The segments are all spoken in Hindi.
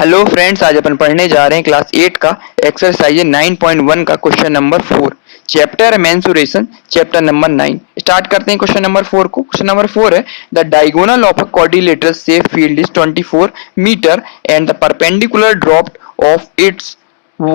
हेलो फ्रेंड्स, आज अपन पढ़ने जा रहे हैं क्लास 8 का एक्सरसाइज 9.1 का question number 4। Chapter mensuration, chapter number 9। Start करते हैं क्वेश्चन नंबर 4 को। क्वेश्चन नंबर 4 है the diagonal of a quadrilateral shape field is 24 metre and the perpendicular drop of its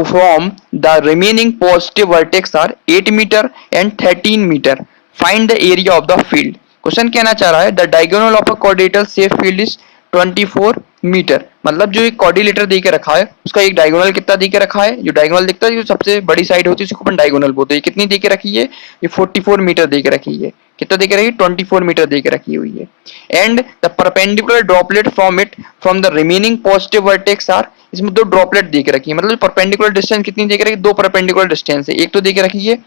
from the remaining positive vertex are 8 meter and 13 meter. Find the area of the field. Question कहना चाह रहा है the diagonal of a quadrilateral shape field is 24 metre. मतलब जो एक क्वाड्रिलेटर दे के रखा है उसका एक डायगोनल कितना दे के रखा है। जो डायगोनल दिखता है जो सबसे बड़ी साइड होती है उसको अपन डायगोनल बोलते हैं। कितनी दे के रखी है? ये 44 मीटर दे के रखी है। कितना दे के रखी है? 24 मीटर दे के रखी हुई है। And the perpendicular droplet from it from the remaining positive vertex are, इसमें दो ड्रॉपलेट दे के रखी है। मतलब परपेंडिकुलर डिस्टेंस कितनी दे के रखी है? दो परपेंडिकुलर डिस्टेंस है। एक तो दे के रखी है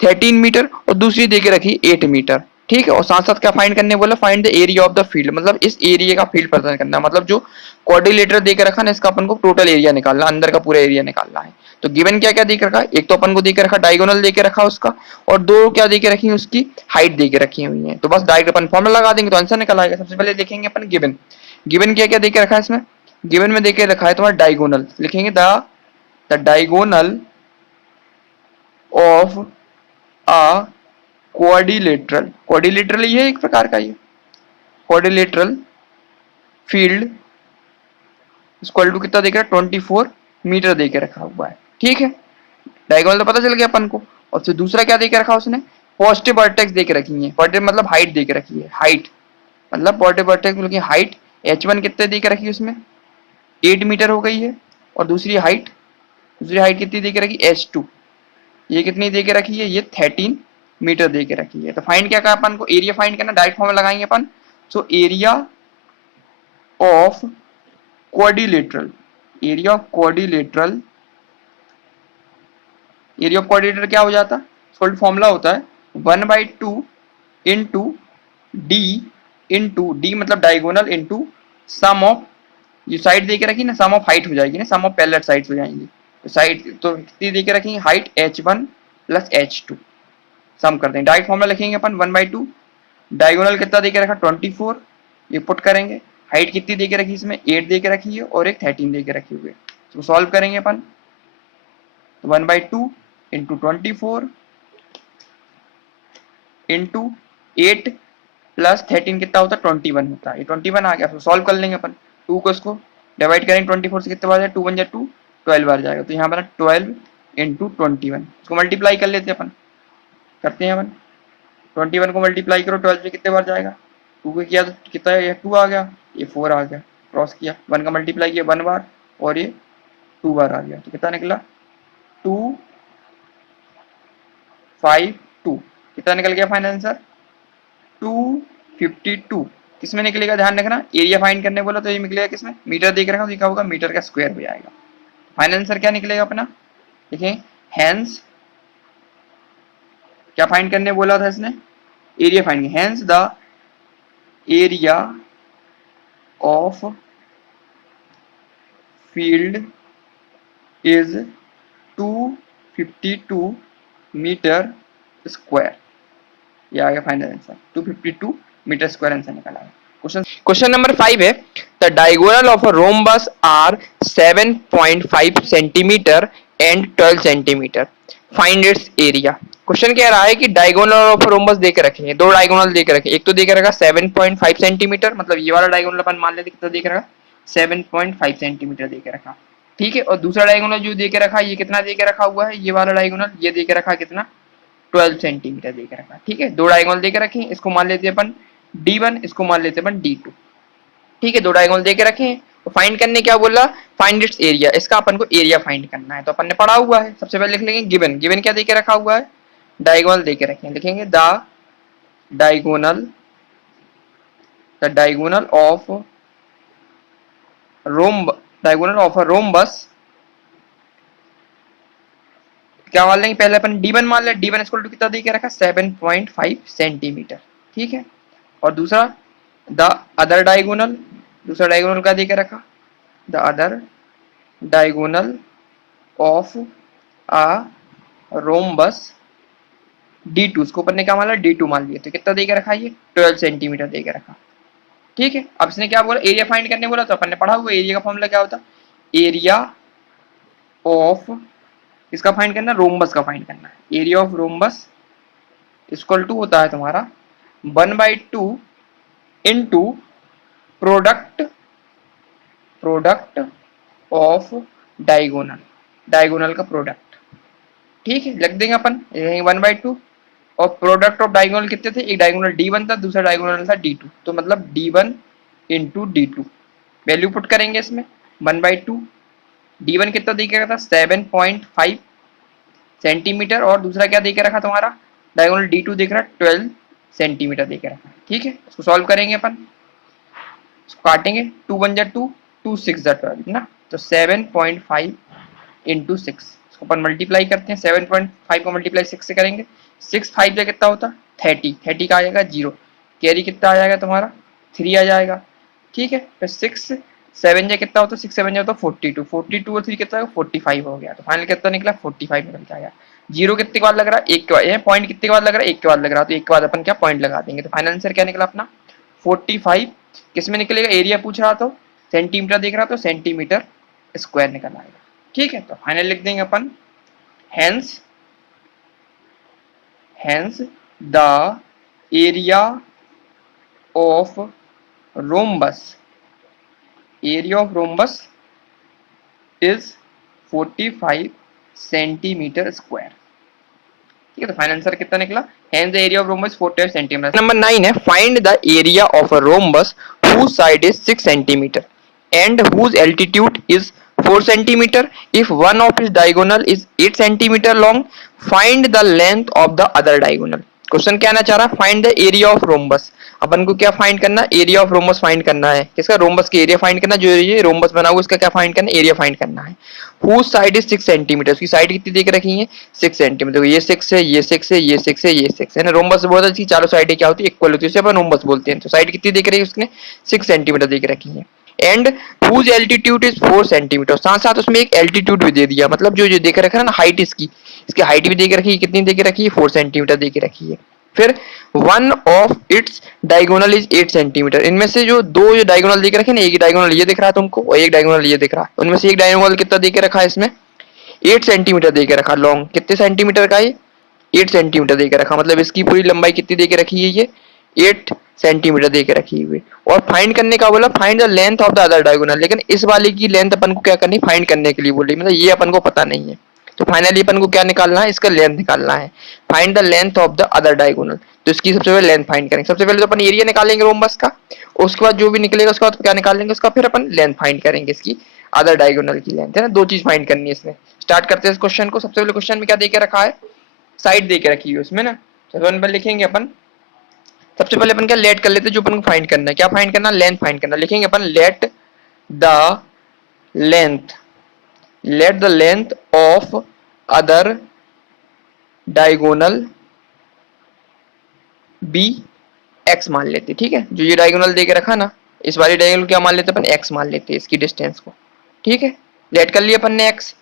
13 मीटर और दूसरी दे के रखी 8 मीटर। ठीक है। और साथ साथ क्या फाइंड करने बोला? Find the area of the field. मतलब इस एरिया का फील्ड पता करना। मतलब जो क्वाड्रिलेटर देकर रखा ना इसका अपन को टोटल एरिया निकालना, अंदर का पूरा एरिया निकालना है। तो गिवन क्या क्या देकर रखा है? एक तो अपन को देकर रखा डायगोनल देकर रखा उसका, और दो क्या देकर रखी है? उसकी हाइट देकर रखी हुई है। तो बस डायरेक्ट अपन फॉर्मूला लगा देंगे तो आंसर निकल आएगा। सबसे पहले देखेंगे अपन गिवन। गिवन क्या क्या देकर रखा है इसमें? गिवन में देकर रखा है तुम्हारा डायगोनल। लिखेंगे the diagonal of a quadrilateral. Quadrilateral ये एक प्रकार का ये क्वाड्रिलेटरल फील्ड इक्वल टू कितना देख रहा है? 24 मीटर देके रखा हुआ है। ठीक है। डायगोनल तो पता चल गया अपन को। और फिर दूसरा क्या देके रखा उसने? पॉजिटिव वर्टेक्स देके रखी है। पॉजिटिव मतलब हाइट देके रखी है। हाइट मतलब पॉजिटिव वर्टेक्स मतलब हाइट h1 कितने देके रखी है उसमें? 8 मीटर हो गई है। और दूसरी हाइट कितनी देके रखी? h2 ये कितनी देके रखी है? ये 13 मीटर देके रखी है। तो फाइंड क्या कहा अपन को? एरिया फाइंड करना। डायरेक्ट फॉर्मूला लगाएंगे अपन। So area of quadrilateral, area of quadrilateral, area of quadrilateral क्या हो जाता है? इसका फॉर्मूला होता है 1/2 इंटू डी, इंटू डी मतलब डायगोनल, इंटू सम ऑफ, जो साइड देके रखी ना सम ऑफ हाइट हो जाएगी ना, सम ऑफ पैरेलल साइड्स हो जाएंगी। तो साइड तो कितनी देके रखेंगे? हाइट h1 प्लस h2 सम कर देंगे। डायरेक्ट फॉर्मूला लिखेंगे अपन 1/2। डायगोनल कितना देके रखा? 24। ये पुट करेंगे। हाइट कितनी देके रखी? इसमें 8 देके रखी है और एक 13 देके रखी हुई है। तो सॉल्व करेंगे अपन। तो 1/2 इंटू 24 इंटू 8 प्लस 13 कितना होता है? 21 होता है। ये 21 आ गया। तो सॉल्व कर लेंगे अपन। 2 को इसको डिवाइड करेंगे 24 से कितने बार जाएगा? 2 1 जा 2, 12 बार जाएगा। तो यहाँ बना 12 इंटू 21। इसको मल्टीप्लाई कर लेते हैं अपन। करते हैं अपन। 21 को मल्टीप्लाई करो 12 से कितने बार जाएगा? 2 को किया तो कितना है? 2 आ गया, ये 4 आ गया। क्रॉस किया, 1 का मल्टीप्लाई किया 1 बार और ये 2 बार आ गया। तो कितना निकला? 2 5 2। कितना निकल गया फाइनल आंसर? 252। किसमें निकलेगा? ध्यान रखना, एरिया फाइंड करने बोला तो ये निकलेगा किसमें? मीटर देख रखा तो क्या होगा? मीटर का स्क्वायर हो जाएगा। फाइनल आंसर क्या निकलेगा अपना? देखिए, हैंस क्या फाइंड करने बोला था इसने? Area find. Hence the area of field is 252 metre square. ये आ गया final answer. 252 metre square answer निकला है। क्वेश्चन नंबर 5 है the diagonal of a rhombus are 7.5 centimetre and 12 centimetre. Find its area. Question कह रहा है कि डायगोनल ऑफ रोम्बस देकर रखे हैं। दो डायगोनल देकर रखे। एक तो देकर रखा 7.5 सेंटीमीटर, मतलब ये वाला डायगोनल अपन मान लेते कितना देकर रखा? 7.5 सेंटीमीटर देकर रखा। ठीक है। और दूसरा डायगोनल जो देकर रखा ये कितना देकर रखा हुआ है? ये वाला डायगोनल ये देकर रखा कितना? 12 सेंटीमीटर देकर रखा। ठीक है। दो डायगोनल देकर रखे। इसको मान लेते हैं अपन D1, इसको मान लेते हैं अपन D2। ठीक है। दो डायगोनल देके रखे हैं। तो फाइंड करने क्या बोला? Find its area. इसका अपन को एरिया फाइंड करना है। तो अपन ने पढ़ा हुआ है। सबसे पहले लिख लेंगे गिवन। गिवन क्या देके रखा हुआ है? डायगोनल देके रखे हैं। लिखेंगे diagonal the diagonal of diagonal of a rhombus. क्या मान लेंगे? पहले अपन D1 मान ले। D1 इक्वल टू कितना देके रखा? 7.5 सेंटीमीटर। ठीक है। और दूसरा द अदर डायगोनल, दूसरा डायगोनल का देके रखा? The other diagonal of a rhombus D2, उसको ऊपर ने क्या मान लिया? D2 मान लिया। तो कितना देके रखा? ये 12 सेंटीमीटर देके रखा। ठीक है। अब इसने क्या बोला? एरिया फाइंड करने बोला। तो अपन ने पढ़ा हुआ एरिया का फॉर्मूला क्या होता? एरिया ऑफ, इसका फाइंड करना, रोम्बस का फाइंड करना है। Area of rhombus equal to होता है तुम्हारा 1/2 into product product of diagonal, diagonal का प्रोडक्ट। ठीक है, लिख देंगे अपन 1/2। और प्रोडक्ट ऑफ डायगोनल कितने थे, एक डायगोनल D1 था, दूसरा डायगोनल था D2, तो मतलब D1 into D2 value put करेंगे इसमें 1/2। D1 कितना दे के रखा था 7.5 सेंटीमीटर, और दूसरा क्या दे के रखा तुम्हारा डायगोनल D2 देख रहा है 12 सेंटीमीटर दे के रखा है। ठीक है, इसको सॉल्व करेंगे अपन, इसको काटेंगे, 2 1 जा 2, 2 6 जा 12 ना, तो 7.5 इंटू 6, इसको अपन मल्टीप्लाई करते हैं, 7.5 को मल्टीप्लाई 6 से करेंगे, 6 5 जा कितना होता 30, 30 का आ जाएगा 0, कैरी कितना आ जाएगा तुम्हारा 3 आ जाएगा। ठीक है, फिर 6 7 जा कितना होता है, 6 7 जा होता 42, 42 और 3 कितना है 45 हो गया, तो फाइनल कितना निकला 45 निकल के आया। जीरो कितने के बाद लग रहा है, एक के बाद, पॉइंट कितने के बाद लग रहा है, एक के बाद लग रहा है, तो एक के बाद अपन क्या पॉइंट लगा देंगे, तो फाइनल आंसर क्या निकला अपना 45। किस में निकलेगा, एरिया पूछ रहा तो सेंटीमीटर देख रहा तो सेंटीमीटर स्क्वायर निकल आएगा। ठीक है, तो फाइनल लिख देंगे अपन, hence hence the area of rhombus, area of rhombus is 45 centimetre square. ठीक है, तो फाइनल आंसर कितना निकला, hence the area of rhombus 45 centimetre. Number 9 है, find the area of a rhombus whose side is 6 centimeter and whose altitude is 4 centimeter. If one of its diagonal is 8 centimeter long, find the length of the other diagonal. Question क्या आना चाह रहा है, find the area of rhombus. अपन को क्या फाइंड करना, एरिया ऑफ रोम्बस फाइंड करना है, किसका, रोम्बस की एरिया फाइंड करना, जो ये रोम्बस बना हुआ इसका क्या फाइंड करना, एरिया फाइंड करना है। whose side is 6 सेंटीमीटर, उसकी साइड कितनी देख रखी है 6 सेंटीमीटर, ये 6 है, ये 6 है, ये 6 है, ये 6 है ना। रोम्बस बोलता है चारों साइडें क्या होती है इक्वल होती है, उसे अपन रोम्बस बोलते हैं। तो साइड कितनी देख रही है उसने 6 सेंटीमीटर देख रखी है। And whose altitude is 4 centimetre, साथ साथ उसमें एक एल्टीट्यूड भी दे दिया, मतलब जो जो देख रखा है ना हाइट इसकी, इसकी हाइट भी देख रखी है, कितनी देख रखी है 4 सेंटीमीटर देख रखी है। फिर one of its diagonal is 8 centimetre, इनमें से जो दो जो डायगोनल देख रखे ना, एक डायगोनल ये दिख रहा है तुमको और एक डायगोनल ये दिख रहा है, उनमें से एक डायगोनल कितना देके रखा है इसमें 8 सेंटीमीटर देके रखा, लॉन्ग कितने सेंटीमीटर का है 8 सेंटीमीटर देके रखा, मतलब इसकी पूरी लंबाई कितनी देके रखी है ये 8 सेंटीमीटर देके रखी हुई। और फाइंड करने का बोला, find the length of the other diagonal, लेकिन इस वाले की लेंथ अपन को क्या करनी, फाइंड करने के लिए बोली, मतलब ये अपन को पता नहीं है, तो फाइनली अपन को क्या निकालना है, इसका लेंथ निकालना है। Find the length of the other diagonal, तो इसकी सबसे पहले लेंथ फाइंड करेंगे, सबसे पहले तो अपन एरिया निकालेंगे रोम्बस का, उसके बाद जो भी निकलेगा उसके बाद क्या निकालेंगे उसका, फिर अपन लेंथ फाइंड करेंगे इसकी, अदर डायगोनल की लेंथ है ना, दो चीज फाइंड करनी है इसमें। स्टार्ट करते हैं इस क्वेश्चन को। सबसे पहले क्वेश्चन में क्या देके रखा है, साइड देके रखी है उसमें ना, तो वन पर लिखेंगे अपन, सबसे पहले अपन क्या लेट कर लेते हैं, जो अपन को फाइंड करना है, क्या फाइंड करना, लेंथ फाइंड करना, लिखेंगे अपन let the length, let the length of other diagonal be x मान लेते, ठीक है, जो ये डायगोनल देके रखा ना, इस वाली डायगोनल क्या मान लेते अपन, एक्स मान लेते इसकी डिस्टेंस को। ठीक है, लेट कर लिया अपन ने एक्स।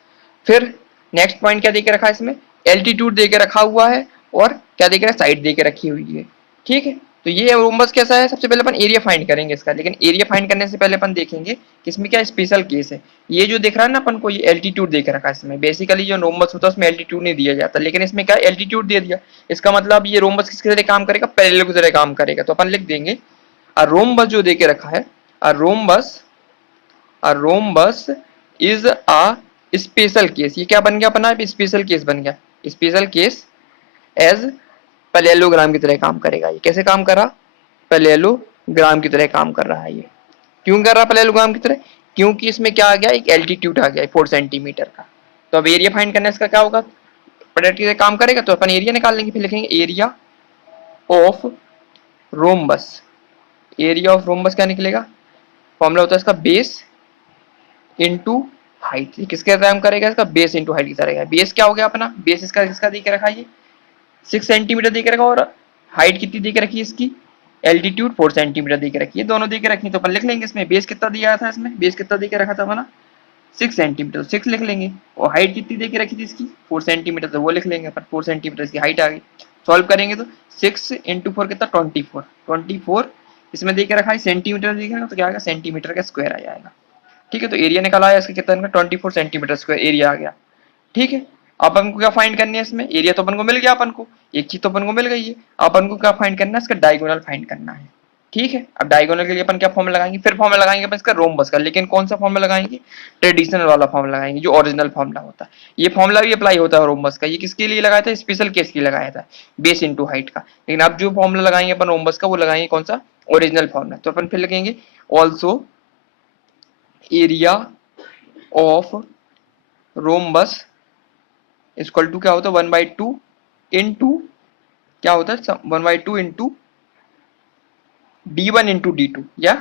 फिर नेक्स्ट पॉइंट क्या देके रखा है इसमें, एल्टीट्यूड देके रखा हुआ है, और क्या देके रखा, साइड देके रखी हुई है। ठीक है, तो ये रोम्बस कैसा है, सबसे पहले अपन एरिया फाइंड करेंगे इसका, लेकिन एरिया फाइंड करने से पहले अपन देखेंगे कि इसमें क्या स्पेशल केस है। ये जो दिख रहा है ना अपन को, ये एल्टीट्यूड देके रखा है इसमें, बेसिकली जो रोम्बस होता है उसमें एल्टीट्यूड नहीं दिया जाता, लेकिन इसमें क्या एल्टीट्यूड दे दिया, इसका मतलब ये रोम्बस किसकी तरह काम करेगा, पैरेलल की तरह काम करेगा। तो अपन लिख देंगे अ रोम्बस जो देके रखा है, a rhombus is a special case, ये क्या बन गया अपना, स्पेशल केस बन गया, स्पेशल केस एज पैरेललोग्राम की तरह काम करेगा। ये कैसे काम कर रहा, पैरेललोग्राम की तरह काम कर रहा है ये, क्यों कर रहा पैरेललोग्राम की तरह, क्योंकि इसमें क्या आ गया, एक एल्टीट्यूड आ गया 4 सेंटीमीटर का। तो अब एरिया फाइंड करना इसका क्या होगा, पैरेलल की तरह काम करेगा, तो अपन एरिया निकाल लेंगे, फिर लिखेंगे area of rhombus, area of rhombus क्या निकलेगा, फॉर्मूला होता है इसका बेस इनटू हाइट, किसके काम करेगा, इसका बेस इनटू हाइट की तरह। बेस क्या हो गया अपना, बेस इसका किसका दे के रखा है, ये 6 सेंटीमीटर दे के रखा, और हाइट कितनी दे के रखी है इसकी, एल्टीट्यूड 4 सेंटीमीटर दे के रखी है, दोनों दे के रखी है, तो अपन लिख लेंगे इसमें बेस कितना दिया था, इसमें बेस कितना दे के रखा था अपना 6 सेंटीमीटर, 6 लिख लेंगे, और हाइट कितनी दे के रखी थी इसकी 4 सेंटीमीटर, तो वो लिख लेंगे अपन 4 सेंटीमीटर इसकी हाइट आ गई। सॉल्व करेंगे तो 6 इंटू 4 कितना 24, 24 इसमें दे के रखा है सेंटीमीटर दे के रखा, तो क्या आएगा सेंटीमीटर का स्क्वायर आ जाएगा। ठीक है, तो एरिया निकल आया इसका कितना, 24 सेंटीमीटर स्क्वायर एरिया आ गया। ठीक है, अब अपन को क्या फाइंड करनी है इसमें, एरिया तो अपन को मिल गया, अपन को एक चीज तो अपन को मिल गई है, अपन को क्या फाइंड करना है, इसका डायगोनल फाइंड करना है। ठीक है, अब डायगोनल के लिए अपन क्या फॉर्मूला लगाएंगे, फिर फॉर्मूला लगाएंगे अपन इसका रोम्बस का, लेकिन कौन सा फॉर्मूला लगाएंगे, ट्रेडिशनल वाला फॉर्मूला लगाएंगे, जो ओरिजिनल फॉर्मूला होता है। ये फॉर्मूला भी अप्लाई होता है रोम्बस का, ये किसके लिए लगाया था, स्पेशल केस के लिए लगाया था, बेस इंटू हाइट का। लेकिन अब जो फॉर्मूला लगाएंगे अपन रोम्बस का, वो लगाएंगे कौन सा, ओरिजिनल फॉर्मूला। तो अपन फिर लिखेंगे also area of rhombus equal to क्या होता है, 1/2 इंटू क्या होता है, 1/2 इंटू d1 इंटू डी2, या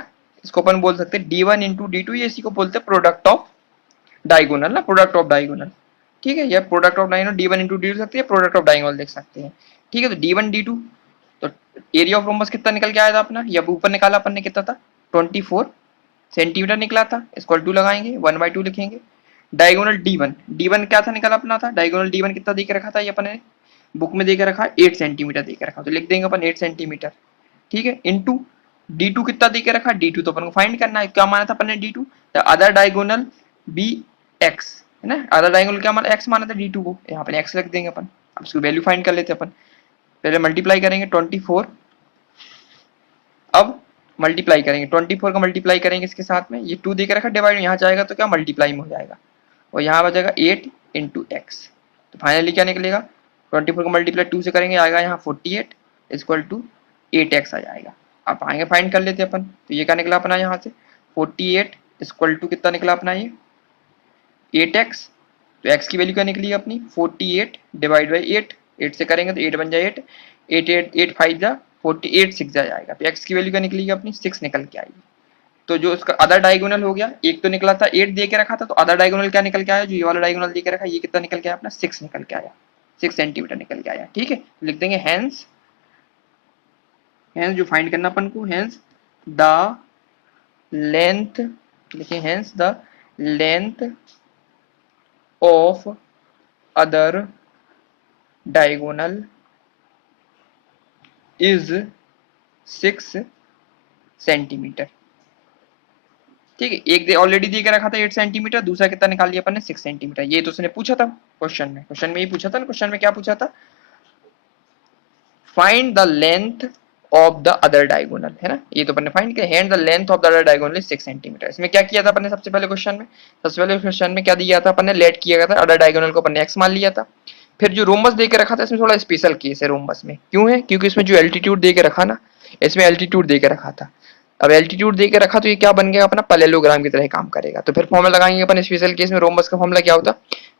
इसको अपन बोल सकते हैं d1 इंटू डी2, ये इसी को बोलते हैं प्रोडक्ट ऑफ डायगोनल ना, प्रोडक्ट ऑफ डायगोनल। ठीक है, या product of diagonal d1 into d two सकते हैं, प्रोडक्ट ऑफ डायगोनल देख सकते हैं। ठीक है, तो d1 d2, तो एरिया ऑफ रोम्बस कितना निकल के आया था अपना, या ऊपर निकाला अपन ने कितना था, 24 सेंटीमीटर निकला था, इक्वल टू लगाएंगे 1/2 लिखेंगे। डायगोनल d1 क्या था, निकला अपना था डायगोनल d1 कितना दे के रखा था, ये अपन ने बुक में दे के रखा है 8 सेंटीमीटर दे के रखा, तो लिख देंगे अपन 8 सेंटीमीटर। ठीक है, इनटू d2 कितना दे के रखा, d2 तो अपन को फाइंड करना है, क्या माना था अपन ने d2, the other diagonal be x है ना, अदर डायगोनल क्या माना, x माना था d2 को, यहाँ पे x रख देंगे अपन। अब इसकी वैल्यू फाइंड कर लेते हैं अपन, पहले मल्टीप्लाई करेंगे 24, अब मल्टीप्लाई करेंगे 24 का मल्टीप्लाई करेंगे इसके साथ में, ये 2 देकर रखा डिवाइड में यहाँ जाएगा तो क्या मल्टीप्लाई में हो जाएगा, और यहाँ बचेगा 8 इंटू एक्स। तो फाइनली क्या निकलेगा, 24 का मल्टीप्लाई 2 से करेंगे आएगा यहाँ 48 इक्वल टू 8x आ जाएगा। अब आगे फाइंड कर लेते हैं अपन, तो ये क्या निकला अपना यहाँ से 48 इक्वल टू कितना निकला अपना ये 8x, तो x की वैल्यू क्या निकली अपनी 48 डिवाइड बाई 8 से करेंगे तो 8 बन जाए 8 8 8 8 5 जा 48 6 जा जाएगा, तो x की वैल्यू क्या निकली अपनी 6 निकल के आएगी। तो जो उसका अदर डायगोनल हो गया, एक तो निकला था 8 दे के रखा था, तो अदर डायगोनल क्या निकल के आया, जो ये वाला डायगोनल दे के रखा, ये कितना निकल के आया अपना 6 निकल के आया, 6 सेंटीमीटर निकल के आया। ठीक है, लिख देंगे हेंस, हेंस जो फाइंड करना अपन को, हेंस द लेंथ, लिखिए hence the length of other diagonal is 6 centimetre. ठीक है, एक दे ऑलरेडी दे के रखा था 8 सेंटीमीटर, दूसरा कितना निकाल लिया अपन ने 6 सेंटीमीटर, ये तो उसने पूछा था क्वेश्चन में ये पूछा था ना, क्वेश्चन में क्या पूछा था, find the length of the other diagonal, है ना, ये तो अपन ने फाइंड किया, hand the length of the other diagonal is 6 centimetre. इसमें क्या किया था अपन ने सबसे पहले क्वेश्चन में, सबसे पहले क्वेश्चन में क्या दिया था अपन ने, लेट किया था, अदर डायगोनल को अपन ने x मान लिया था। फिर जो रोम्बस दे के रखा था, इसमें थोड़ा स्पेशल केस है रोम्बस में, क्यों है, क्योंकि इसमें जो एल्टीट्यूड दे के रखा ना, इसमें एल्टीट्यूड दे के रखा था। अब एल्टीट्यूड दे के रखा तो ये क्या बन गया अपना, पैरेललोग्राम की तरह काम करेगा। तो फिर फॉर्मूला लगाएंगे अपन स्पेशल केस में, रोम्बस का फॉर्मूला क्या होता,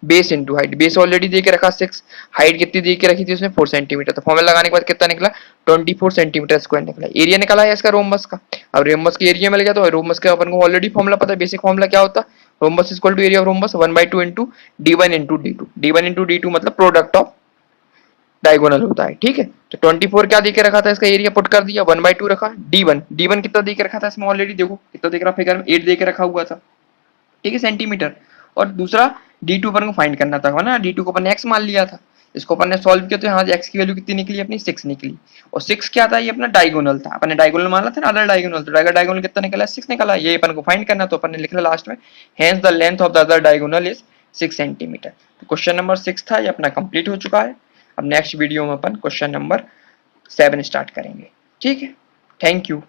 base into height, base already दे के रखा 6, हाइट कितनी दे के रखी थी उसने 4 सेंटीमीटर, तो फॉर्मूला लगाने के बाद कितना निकला 24 सेंटीमीटर स्क्वायर निकला। एरिया निकला है इसका रोम्बस का, अब रोम्बस की एरिया मिल गया, तो रोम्बस का अपन को ऑलरेडी फॉर्मूला पता है, बेसिक फॉर्मूला क्या होता, rhombus equal to area of rhombus 1/2 into d1 into d2, d1 into d2 मतलब प्रोडक्ट ऑफ डायगोनल होता है। ठीक है, तो 24 क्या देके रखा था, इसका एरिया पुट कर दिया 1/2 रखा, d1 कितना देके रखा था इसमें ऑलरेडी, देखो कितना देख रहा फिगर में 8 देके रखा हुआ था। ठीक है, सेंटीमीटर, और दूसरा d2 अपन को फाइंड करना था ना, d2 को अपन ने x मान लिया था, इसको अपन ने सॉल्व किया तो यहाँ x की वैल्यू कितनी निकली अपनी 6 निकली, और 6 क्या था, ये अपना डायगोनल था, अपन ने डायगोनल माना था ना अदर डायगोनल, तो डायगोनल कितना निकला 6 निकला, ये अपन को फाइंड करना, तो अपन ने लिखा लास्ट में hence the length of the other diagonal is 6 centimetre. तो क्वेश्चन नंबर 6 था, ये अपना कंप्लीट हो चुका है। अब नेक्स्ट वीडियो में अपन क्वेश्चन नंबर 7 स्टार्ट करेंगे। ठीक है, थैंक यू।